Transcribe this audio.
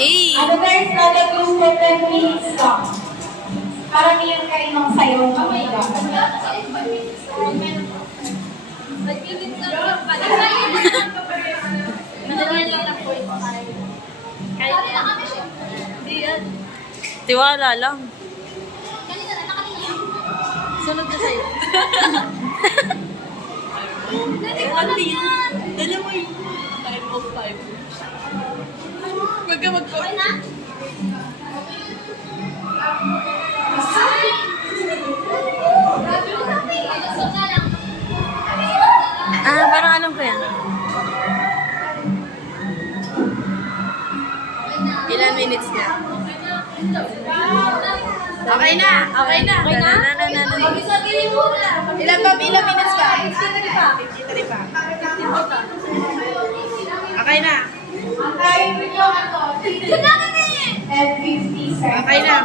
Eh! Ano guys, lalagyan 7 minutes lang. Para niyan kayo ng sayaw ng mga. Tiwala lang. Sunod na sa'yo. Dala mo yung 5 of 5. Huwag ka mag-comment. Parang alam ko yan. Ilan minutes na? Okay na! Okay na! Okay na? Ilang minutes ka? 53 pa. Okay na. Ang time nyo, 10:50 seconds. Okay na.